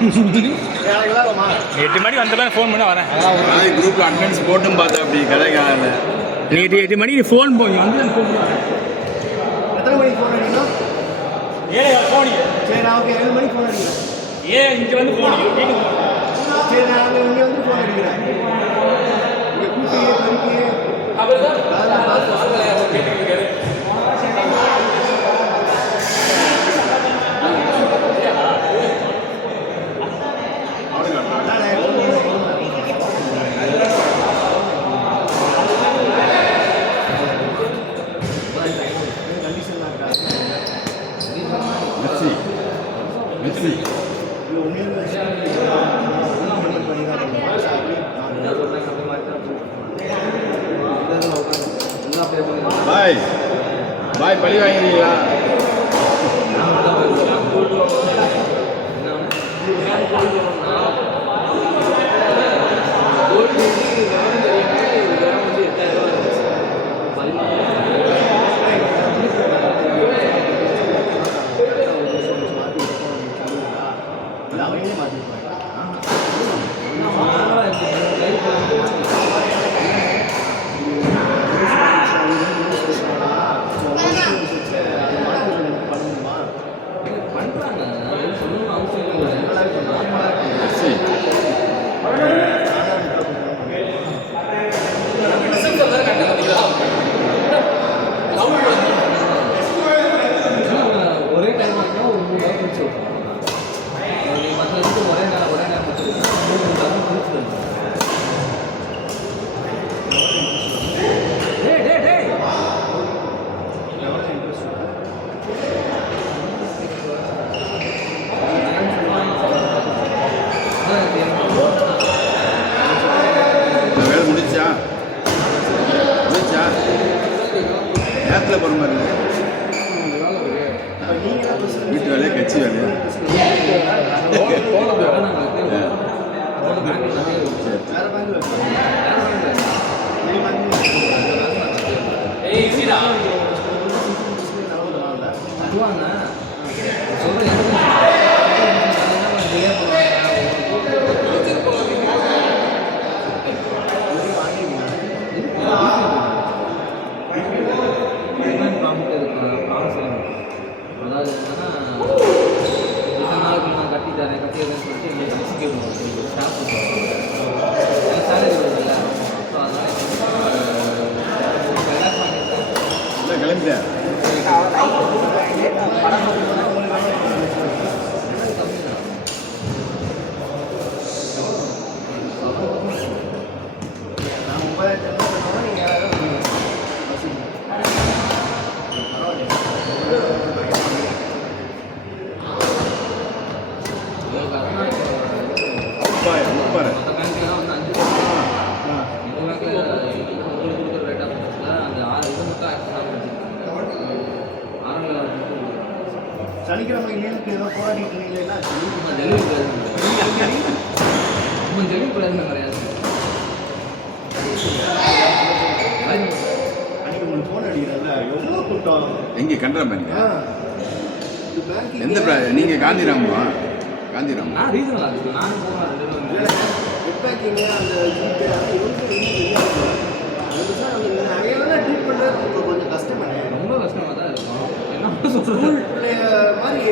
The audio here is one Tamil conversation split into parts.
8 மணிக்கு வந்தப்ப ஃபோன் பண்ண வரேன். அதான் குரூப்பில் அட்டன்ஸ் போட்டும் பார்த்தேன் அப்படி கிடைக்காது. நீ 8 மணிக்கு ஃபோன் போய் வந்து ஃபோன் எத்தனை மணிக்கு ஃபோன் அடிக்கணும்? 7 ஃபோன். சரி நான் ஓகே 7 மணிக்கு ஃபோன் அடிக்கிறேன். இங்கே வந்து ஃபோன் வீட்டுக்கு. சரி நான் இங்கே வந்து ஃபோன் அடிக்கிறேன். இங்கே கூட்டி அவர் தான் கேட்டுருக்காரு. பாய் பாய் பழி வாங்கிறீங்களா? வேலை முடிச்சா நேரத்தில் போகிற மாதிரி வீட்டு வேலையா கட்சி வேலையா? அதாவது என்னன்னா நாளுக்கு நான் கட்டித்தரேன் கட்டிடுறேன்னு சொல்லிட்டு எங்களுக்கு மிஸ்கேட் ஸ்டாஃப் சேலரி வருதுல்ல, ஸோ அதனால் கிளம்பிட்டேன். சனிக்கிழமை லீவுக்கு ஏதோ போராடிட்டு இருந்தீங்களா? ஜெலிவு பிரச்சனை கிடையாது. அன்னைக்கு உங்களுக்கு ஃபோன் அடிக்கிறேன்ல, எவ்வளோ கூட்டம் எங்கே கண்டறாமங்க? எந்த நீங்கள் காந்திராமா? காந்திராம் நான் ரீசனலாக இருக்குது. நானும் போகிறேன். நெட்பேக்கிங்க அந்த ஜிபே அங்கெல்லாம் ட்ரீட் பண்ணுறது கொஞ்சம் கஷ்டமானே. ரொம்ப கஷ்டமாக தான் இருக்கும். என்ன சொல்கிறது மாதிரி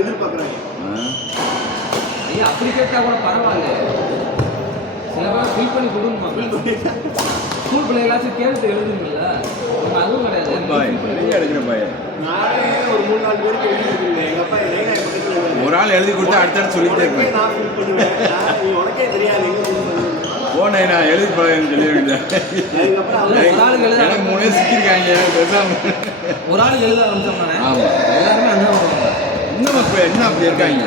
எதிர்பார்க்குறாங்க. ஐயா அப்படி கேட்டால் கூட பரவாயில்ல. சில பேர் ஃபில் பண்ணி கொடுக்கணுமா? ஸ்கூல் பிள்ளைகளாச்சும் கேட்டு எழுதுங்கள, அதுவும் கிடையாது. எடுக்கிற பையன் நானே ஒரு 3-4 பேருக்கு எழுதிருக்கீங்க. எங்கள் அப்பா ஒரு ஆள் எழுதி கொடுத்தா அடுத்தடுத்து சொல்லிட்டே இருப்பேன். நான் ஃபில் பண்ணுவேன். உனக்கே தெரியாது போனே நான் எழுதி பழகன்னு சொல்லிடுவேன். எனக்கு 3 சிக்கிருக்காங்க பேசாம. ஒரு ஆள் எழுத ஆரம்பிச்சோம்னா ஆமாம் எல்லாருமே அந்த வருவாங்க. இன்னும் இப்போ என்ன அப்படி இருக்காங்க?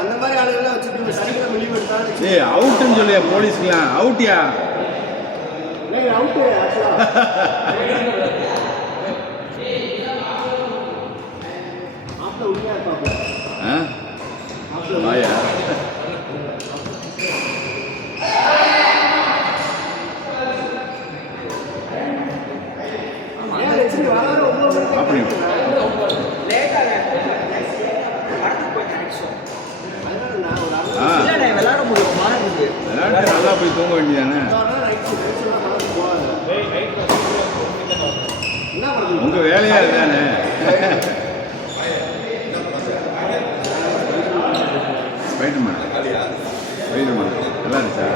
அந்த மாதிரி ஆளுகள்லாம் வச்சுட்டு சனிக்கிழமை லீவ் எடுத்தாலும் ஏய் அவுட்டுன்னு சொல்லியா போலீஸ்க்குலாம்? அவுட்டியா? அவுட்டு மாப்பிள்ள உண்மையாக இருப்பாங்க. வாயா அப்படி போய் தூங்க வேண்டியதானே? என்ன பண்ணுறது? உங்க வேலையா இதுதானே? ஸ்பைடர்மேன் ஸ்பைடர்மேன் நல்லா இருந்துச்சா?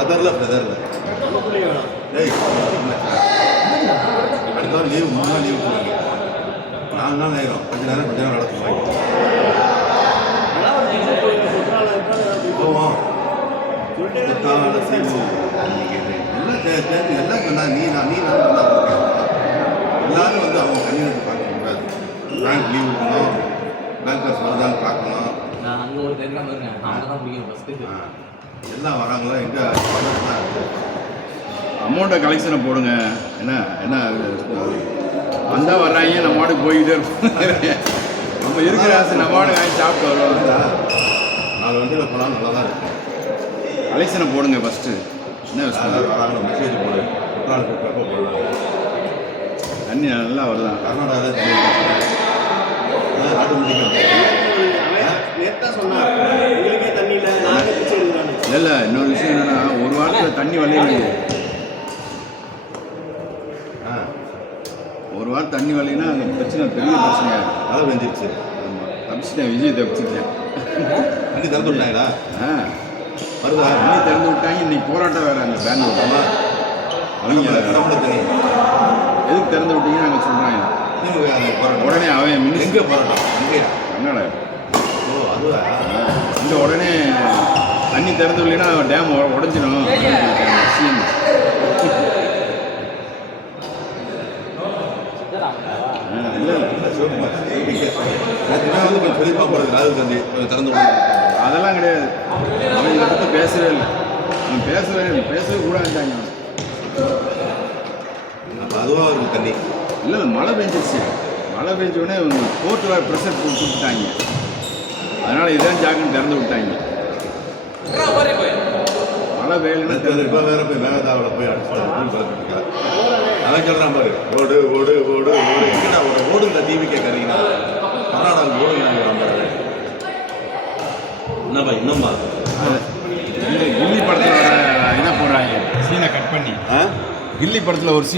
அண்ணா பிரதர்ல ஏய் அடுத்த வாரம் லீவு 3 நாள் லீவு போடுங்க 4 நாள் ஆயிரும் கொஞ்ச நேரம் நடக்கும் போவோம் எல்லாம் சொன்னா நீ எல்லாரும் வந்து அவங்க கண்ணீர் பார்க்க கூடாது பேங்க் லீவ் இருக்கணும் பேங்கர்ஸ் வருதான்னு பார்க்கணும் நான் அங்கே ஒரு தெரியாம பாருங்க அவங்க தான் பிடிக்கும் ஃபஸ்ட்டு எல்லாம் வராங்களா எங்கே அமௌண்ட்டை கலெக்ஷனை போடுங்க. என்ன வந்தால் வர்றாங்க, நம்ம மாட்டுக்கு போய்கிட்டே இருப்போம். நம்ம இருக்கிற ஆசை நம்ம மாடு வாங்கி சாப்பிட்டு வருவோம். 4 வண்டியில் போனால் நல்லா தான் இருக்கும். கலெக்ஷனை போடுங்க ஃபஸ்ட்டு. என்ன வராங்க மெசேஜ் போடு குற்றாலத்துக்கு எப்போ போடலாம் தண்ணி நல்லா வருதான். கர்நாடகாவில் ஆட்டோமேட்டிக்காக நேத்தா சொன்னார் எங்களுக்கே தண்ணி இல்லை நாங்கள் பிச்சை எடுக்கிறாங்க. இல்லை இன்னொரு விஷயம் என்னென்னா, ஒரு வாரத்தில் தண்ணி வரலையே. ஒரு வாரம் தண்ணி வரலைன்னா அந்த பிரச்சனை பெரிய பிரச்சனையாக இருக்கும். மழை பெஞ்சிருச்சு தப்பிச்சிட்டேன், விஜய் தப்பிச்சிட்டேன். தண்ணி திறந்து விட்டாங்களா வருதா தண்ணி திறந்து விட்டாங்க. இன்னைக்கு போராட்டம் வேறு அங்கே பெங்களூர். அவங்க கடம்புல தண்ணி எதுக்கு திறந்து விட்டீங்கன்னு நாங்கள் சொல்கிறாங்க. உடனே அவன் மினிஸ்டர் எங்கே போராட்டம் எங்கேயா கன்னடா ஓ அதுவா இங்கே உடனே தண்ணி திறந்து விடலைன்னா டேம் உடஞ்சிடும். சிஎம் இல்லை வந்து கொஞ்சம் தெளிவாக போகிறது ராகுல் காந்தி திறந்து விடுங்க அதெல்லாம் கிடையாது. அவன் இதை பற்றி பேசவே இல்லை. அவன் பேசவே கூடாதுட்டாங்க. அப்போ அதுவாக இருக்கும் தண்ணி இல்லை மழை பெஞ்சிருச்சு. மழை பெஞ்ச உடனே கோர்ட்டில் ப்ரெஷர் கொடுத்துட்டாங்க. அதனால் இதான் ஜாக்குன்னு திறந்து விட்டாங்க. மழை வேலைன்னா இப்போ வேற போய் மேகதாவில் போய் அடிச்சுட்டு அதான் சொல்கிறான் பாரு ஓடு ஓடு ஓடு ஓடு எங்கடா ஒரு ஓடுங்க டிவி கேட்குறீங்கன்னா கர்நாடகாவுக்கு ஓடுங்க பாரு என்னப்பா இன்னும்பா கில்லி படத்தில் என்ன போடுறாங்க சீனை கட் பண்ணி கில்லி படத்தில் ஒரு